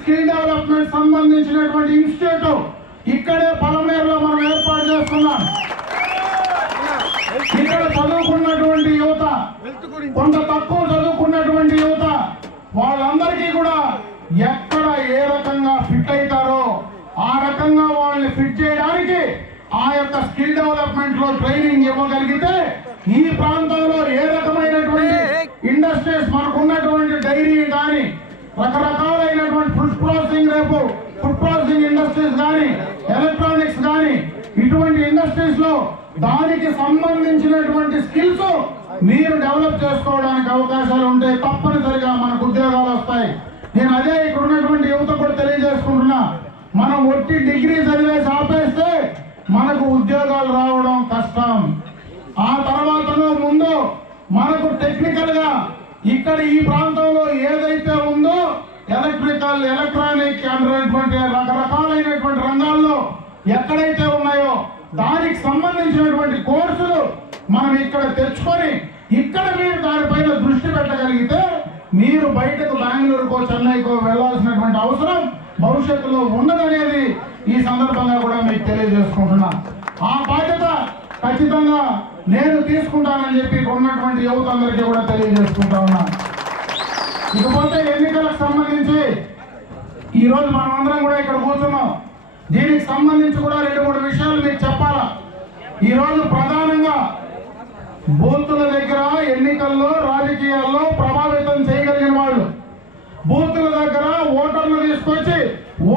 Skill development సంబంధించినటువంటి institute ఇక్కడే పలమనేరులో మనం ఏర్పాటు చేస్తున్నాం. ఇక్కడ చదువుకున్నటువంటి యువత, కొంత తక్కువ చదువుకున్నటువంటి యువత, వాళ్ళందరికీ కూడా ఎక్కడ ఏ రకంగా ఫిట్ అవుతారో ఆ రకంగా వాళ్ళని ఫిట్ చేయడానికి ఆ యొక్క స్కిల్ డెవలప్మెంట్ లో ట్రైనింగ్ ఇవ్వగలిగితే ఈ ప్రాంతంలో ఏ రకమైనటువంటి ఇండస్ట్రీస్ మనకున్నటువంటి డైరీ కానీ రకరకాలైనటువంటి ఫుడ్ ప్రాసెసింగ్ ఇండస్ట్రీస్ కానీ ఎలక్ట్రానిక్స్ కానీ ఇటువంటి ఇండస్ట్రీస్ లో దానికి సంబంధించినటువంటి స్కిల్స్ మీరు డెవలప్ చేసుకోవడానికి అవకాశాలు ఉంటే తప్పనిసరిగా మనకు ఉద్యోగాలు వస్తాయి. నేను అదే ఇక్కడ ఉన్నటువంటి యువత కూడా తెలియజేసుకుంటున్నా, మనం ఒట్టి డిగ్రీ చదివేసి ఆపేస్తే మనకు ఉద్యోగాలు రావడం కష్టం. ఆ తర్వాతలో ముందు మనకు టెక్నికల్ గా ఇక్కడ ఈ ప్రాంతంలో ఏదైతే ఉందో ఎలక్ట్రికల్, ఎలక్ట్రానిక్ అనేటువంటి రకరకాలైనటువంటి రంగాల్లో ఎక్కడైతే ఉన్నాయో దానికి సంబంధించినటువంటి కోర్సులు మనం ఇక్కడ తెచ్చుకొని ఇక్కడ మీరు దానిపైన దృష్టి పెట్టగలిగితే మీరు బయటకు బెంగళూరుకో చెన్నైకో వెళ్లాల్సినటువంటి అవసరం భవిష్యత్తులో ఉండదనేది ఈ సందర్భంగా కూడా మీకు తెలియజేసుకుంటున్నా. ఆ బాధ్యత ఖచ్చితంగా నేను తీసుకుంటానని చెప్పి ఉన్నటువంటి యువత అందరికీ కూడా తెలియజేసుకుంటా ఉన్నా. ఇకపోతే ఎన్నికలకు సంబంధించి ఈ రోజు మనం అందరం కూడా ఇక్కడ కూర్చున్నాం. దీనికి సంబంధించి కూడా 2-3 విషయాలు మీకు చెప్పాలా. ఈ రోజు ప్రధానంగా బూతుల దగ్గర ఎన్నికల్లో రాజకీయాల్లో ప్రభావితం చేయగలిగిన వాళ్ళు, బూతుల దగ్గర ఓటర్లు తీసుకొచ్చి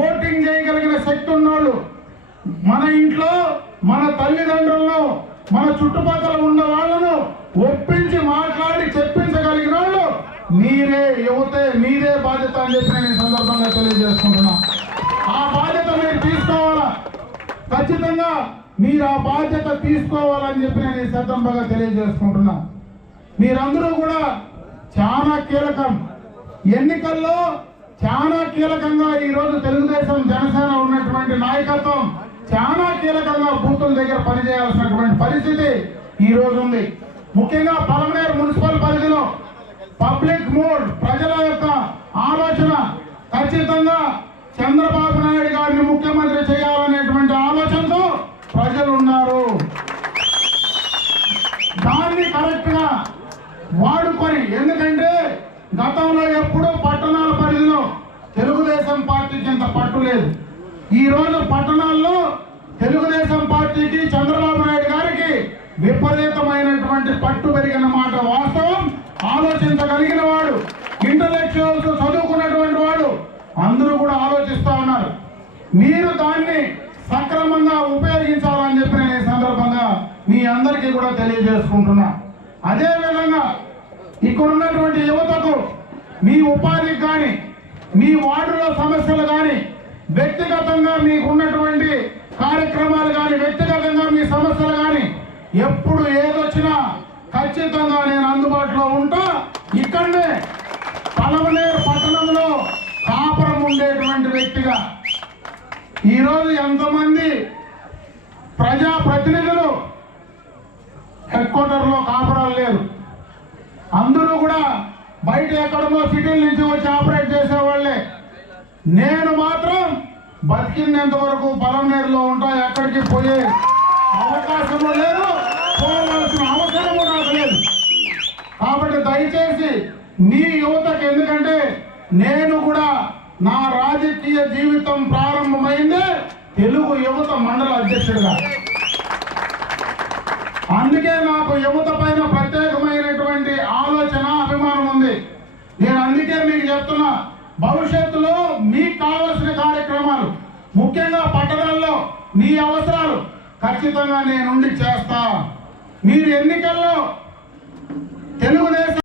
ఓటింగ్ చేయగలిగిన శక్తి ఉన్నోళ్ళు, మన ఇంట్లో మన తల్లిదండ్రులను మన చుట్టుపక్కల ఉన్న వాళ్ళను ఒప్పించి మాట్లాడి చెప్పించగలిగిన వాళ్ళు మీరే యువతే, మీదే బాధ్యత అని చెప్పి నేను ఈ సందర్భంగా తెలియజేసుకుంటున్నా. ఆ బాధ్యత మీరు తీసుకోవాలా, ఖచ్చితంగా మీరు ఆ బాధ్యత తీసుకోవాలని చెప్పి నేను ఈ సందర్భంగా తెలియజేసుకుంటున్నా. మీరందరూ కూడా చాలా కీలకం, ఎన్నికల్లో చాలా కీలకంగా ఈ రోజు తెలుగుదేశం జనసేన ఉన్నటువంటి నాయకత్వం చాలా కీలకంగా బూతుల దగ్గర పనిచేయాల్సినటువంటి పరిస్థితి ఈ రోజు ఉంది. ముఖ్యంగా పలమనేరు మున్సిపల్ పరిధిలో పబ్లిక్ మూడ్, ప్రజల యొక్క ఆలోచన ఖచ్చితంగా చంద్రబాబు నాయుడు గారిని ముఖ్యమంత్రి చేయాలనేటువంటి ఆలోచనతో ప్రజలు ఉన్నారు. దాన్ని కరెక్ట్ గా వాడుకొని, ఎందుకంటే గతంలో ఎప్పుడూ పట్టణాల పరిధిలో తెలుగుదేశం పార్టీకి ఇంత పట్టు లేదు. ఈ రోజు పట్టణాల్లో తెలుగుదేశం పార్టీకి చంద్రబాబు నాయుడు గారికి విపరీతమైనటువంటి పట్టు పెరిగిన మాట వాస్తవం. ఆలోచించగలిగిన వాడు, ఇంటలెక్చువల్స్ చదువుకున్నటువంటి వాడు అందరూ కూడా ఆలోచిస్తా ఉన్నారు. మీరు దాన్ని సక్రమంగా ఉపయోగించాలని చెప్పి నేను ఈ సందర్భంగా మీ అందరికీ కూడా తెలియజేసుకుంటున్నా. అదేవిధంగా ఇక్కడ ఉన్నటువంటి యువతకు మీ ఉపాధికి కానీ మీ వార్డులో సమస్యలు కానీ వ్యక్తిగతంగా మీకు ఉన్నటువంటి కార్యక్రమాలు కానీ వ్యక్తిగతంగా మీ సమస్యలు కానీ ఎప్పుడు ఏదొచ్చినా ఖచ్చితంగా నేను అందుబాటులో ఉంటా. ఇక్కడనే పలమనేరు పట్టణంలో కాపురం ఉండేటువంటి వ్యక్తిగా ఈరోజు ఎంతమంది ప్రజాప్రతినిధులు హెడ్ క్వార్టర్లో కాపురాలు లేరు, అందరూ కూడా బయట ఎక్కడో సిటీల నుంచి వచ్చి ఆపరేట్ చేసేవాళ్లే. నేను మాత్రం బతికినంత వరకు పలమనేరులో ఉంటా, ఎక్కడికి పోయే అవకాశము లేదు, పోవాల్సిన అవసరము నాకు లేదు. కాబట్టి దయచేసి మీ యువతకు, ఎందుకంటే నేను కూడా నా రాజకీయ జీవితం ప్రారంభమైందే తెలుగు యువత మండల అధ్యక్షుడిగా. అందుకే నాకు యువత పైన ప్రత్యేకమైనటువంటి ఆలోచన, అభిమానం ఉంది. నేను అందుకే మీకు చెప్తున్నా, భవిష్యత్తులో మీకు కావలసిన కార్యక్రమాలు ముఖ్యంగా పట్టణాల్లో మీ అవసరాలు ఖచ్చితంగా నేనుండి చేస్తా. మీరు ఎన్నికల్లో తెలుగుదేశం